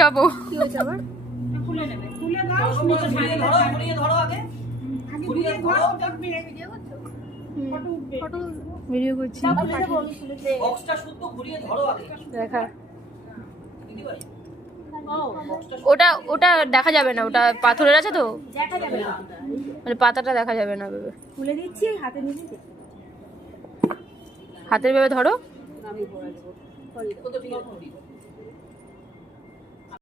যাবো। কি হয়েছে আবার? খুলে নেবে, খুলে দাও, ঘুরিয়ে ধরো আগে ঘুরিয়ে ধরো। ফটো ভিডিও করছি। বক্সটা শুদ্ধ ঘুরিয়ে ধরো আগে দেখা দিদি ভাই। ওটা ওটা দেখা যাবে না, ওটা পাথরের আছে তো, দেখা যাবে না। মানে পাতাটা দেখা যাবে না ভেবে। খুলে দিচ্ছি, হাতে নিয়ে দিচ্ছি। হাতের ভেবে ধরো। আমি ভরে দেবো। তো ঠিক আছে